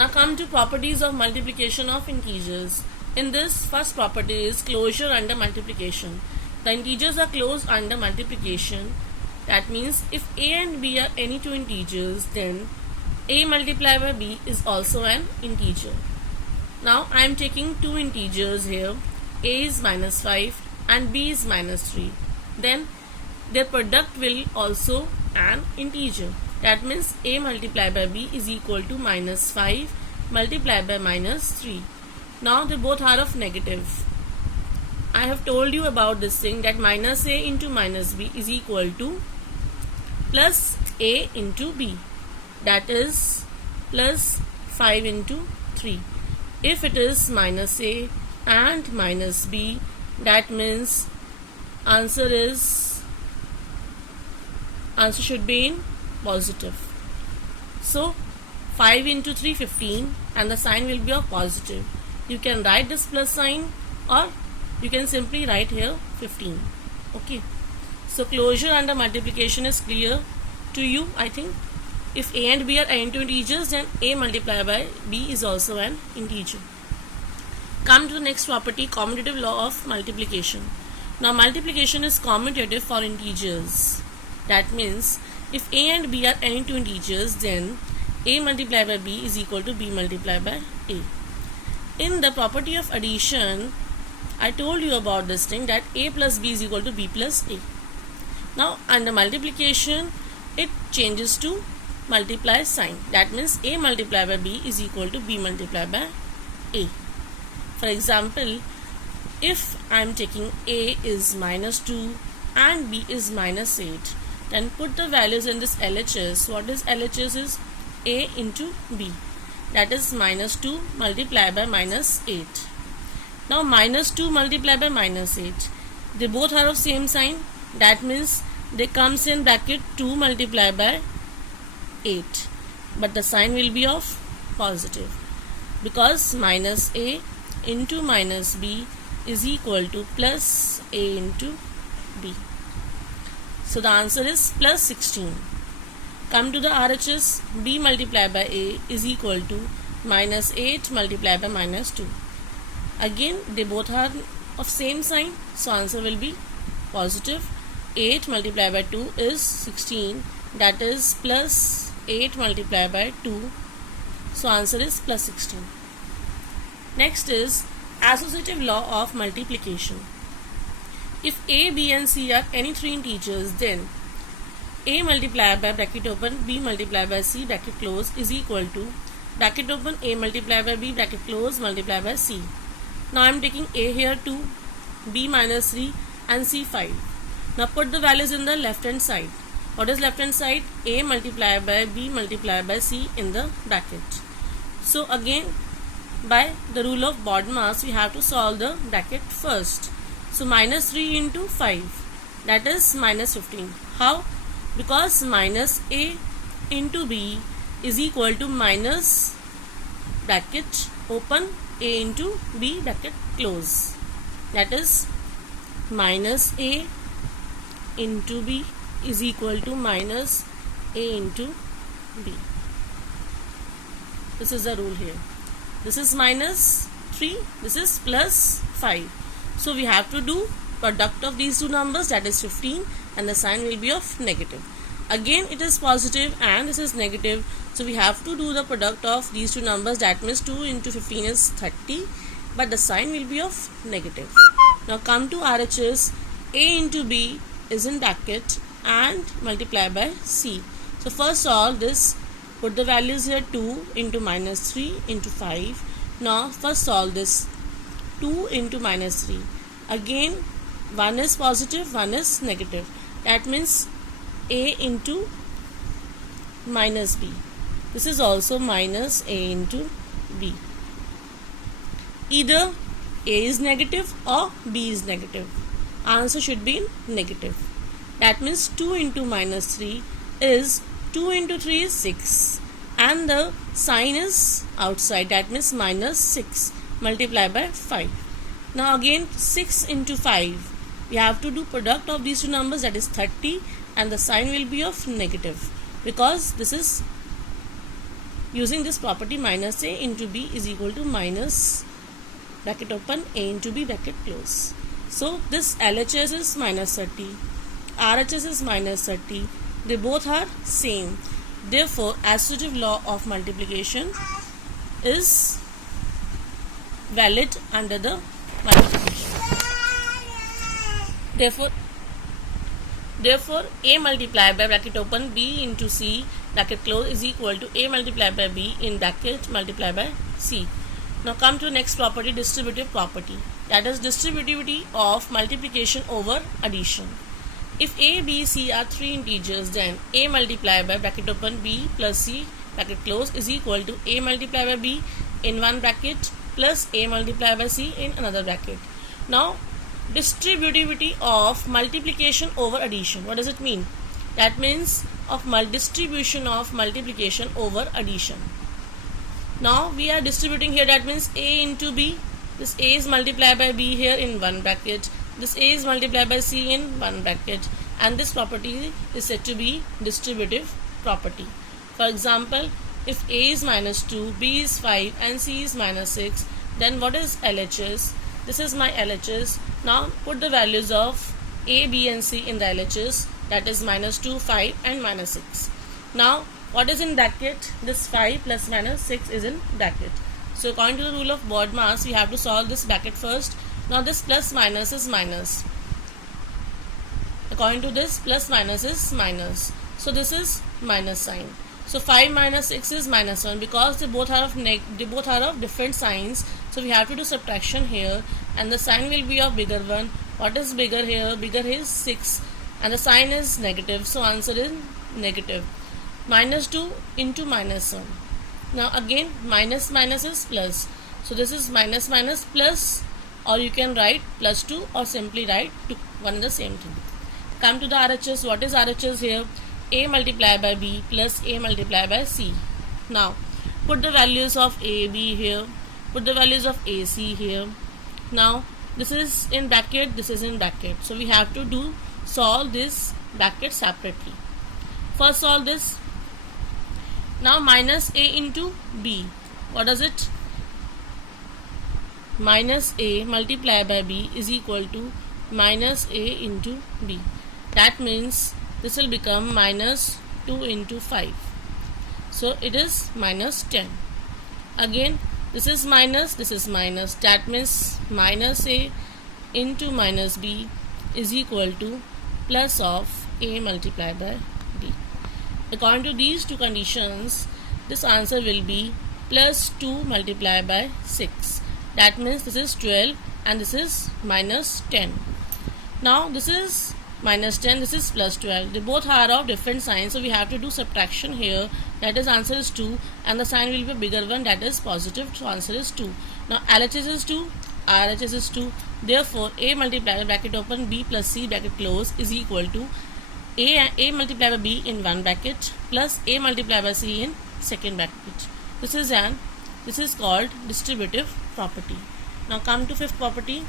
Now come to properties of multiplication of integers. In this, first property is closure under multiplication. The integers are closed under multiplication. That means if a and b are any two integers, then a multiplied by b is also an integer. Now I am taking two integers here. A is minus 5 and b is minus 3. Then their product will also an integer. That means a multiplied by b is equal to minus 5 multiplied by minus 3. Now they both are of negative. I have told you about this thing that minus a into minus b is equal to plus a into b. That is plus 5 into 3. If it is minus a and minus b, that means answer should be in positive. So 5 into 3, 15, and the sign will be of positive. You can write this plus sign or you can simply write here 15. Okay. So closure under multiplication is clear to you, I think. If a and b are into integers, then a multiplied by b is also an integer. Come to the next property, commutative law of multiplication. Now multiplication is commutative for integers. That means if a and b are any two integers, then a multiplied by b is equal to b multiplied by a. In the property of addition, I told you about this thing that a plus b is equal to b plus a. Now under multiplication, it changes to multiply sign. That means a multiplied by b is equal to b multiplied by a. For example, if I am taking a is minus 2 and b is minus 8, then put the values in this LHS. What is LHS is a into b. That is minus 2 multiplied by minus 8. Now minus 2 multiplied by minus 8. They both are of same sign. That means they comes in bracket 2 multiplied by 8. But the sign will be of positive. Because minus a into minus b is equal to plus a into b. So the answer is plus 16. Come to the RHS, b multiplied by a is equal to minus 8 multiplied by minus 2. Again, they both are of same sign, so answer will be positive. 8 multiplied by 2 is 16, that is plus 8 multiplied by 2, so answer is plus 16. Next is associative law of multiplication. If a, b and c are any three integers, then a multiplied by bracket open b multiplied by c bracket close is equal to bracket open a multiplied by b bracket close multiplied by c. Now I am taking a here 2, b minus 3 and c 5. Now put the values in the left hand side. What is left hand side? A multiplied by b multiplied by c in the bracket. So again, by the rule of BODMAS, we have to solve the bracket first. So minus 3 into 5, that is minus 15. How? Because minus a into b is equal to minus bracket open a into b bracket close. That is minus a into b is equal to minus a into b. This is the rule here. This is minus 3, this is plus 5. So we have to do product of these two numbers, that is 15, and the sign will be of negative. Again it is positive and this is negative, so we have to do the product of these two numbers, that means 2 into 15 is 30, but the sign will be of negative. Now come to RHS, a into b is in bracket and multiply by c. So first solve this, put the values here 2 into minus 3 into 5. Now first solve this, 2 into minus 3. Again, one is positive, one is negative. That means a into minus b. This is also minus a into b. Either a is negative or b is negative. Answer should be in negative. That means 2 into minus 3 is 2 into 3 is 6. And the sign is outside. That means minus 6 multiplied by 5. Now again 6 into 5. We have to do product of these two numbers, that is 30, and the sign will be of negative because this is using this property minus a into b is equal to minus bracket open a into b bracket close. So this LHS is minus 30, RHS is minus 30. They both are same. Therefore, associative law of multiplication is valid under the multiplication. Therefore, a multiplied by bracket open b into c bracket close is equal to a multiplied by b in bracket multiplied by c. Now come to the next property, distributive property. That is distributivity of multiplication over addition. If a, b, c are three integers, then a multiplied by bracket open b plus c bracket close is equal to a multiplied by b in one bracket plus a multiplied by c in another bracket. Now distributivity of multiplication over addition. What does it mean? That means of distribution of multiplication over addition. Now we are distributing here, that means a into b. This a is multiplied by b here in one bracket. This a is multiplied by c in one bracket. And this property is said to be distributive property. For example, if a is minus 2, b is 5 and c is minus 6, then what is LHS? This is my LHS. Now put the values of a, b and c in the LHS, that is minus 2, 5 and minus 6. Now what is in bracket? This 5 plus minus 6 is in bracket. So according to the rule of BODMAS, we have to solve this bracket first. Now this plus minus is minus. According to this, plus minus is minus. So this is minus sign. So 5 minus 6 is minus 1 because they both are of different signs. So we have to do subtraction here, and the sign will be of bigger one. What is bigger here? Bigger is 6 and the sign is negative. So answer is negative. Minus 2 into minus 1. Now again minus minus is plus. So this is minus minus plus, or you can write plus 2 or simply write 2. One and the same thing. Come to the RHS. What is RHS here? A multiplied by b plus a multiplied by c. Now put the values of a, b here. Put the values of AC here. Now this is in bracket, this is in bracket. So we have to solve this bracket separately. First solve this. Now minus a into b. What does it? Minus a multiplied by b is equal to minus a into b. That means this will become minus 2 into 5. So it is minus 10. Again this is minus, this is minus. That means minus a into minus b is equal to plus of a multiplied by b. According to these two conditions, this answer will be plus 2 multiplied by 6. That means this is 12 and this is minus 10. Now this is minus 10, this is plus 12. They both are of different signs, so we have to do subtraction here. That is answer is 2 and the sign will be a bigger one, that is positive. So answer is 2. Now LHS is 2, RHS is 2. Therefore a multiplied by bracket open b plus c bracket close is equal to a multiplied by b in one bracket plus a multiplied by c in second bracket. This is called distributive property. Now come to fifth property,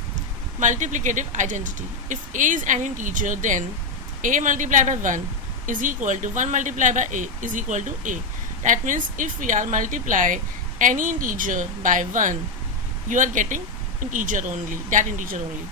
multiplicative identity. If a is an integer, then a multiplied by 1 is equal to 1 multiplied by a is equal to a. That means if we are multiply any integer by 1, you are getting integer only, that integer only.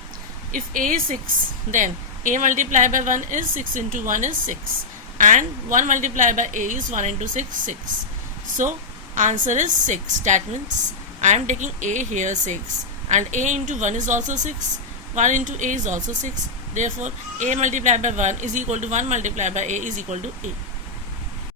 If a is 6, then a multiplied by 1 is 6 into 1 is 6, and 1 multiplied by a is 1 into 6, 6. So answer is 6. That means I am taking a here 6, and a into 1 is also 6, 1 into a is also 6. Therefore a multiplied by 1 is equal to 1 multiplied by a is equal to a.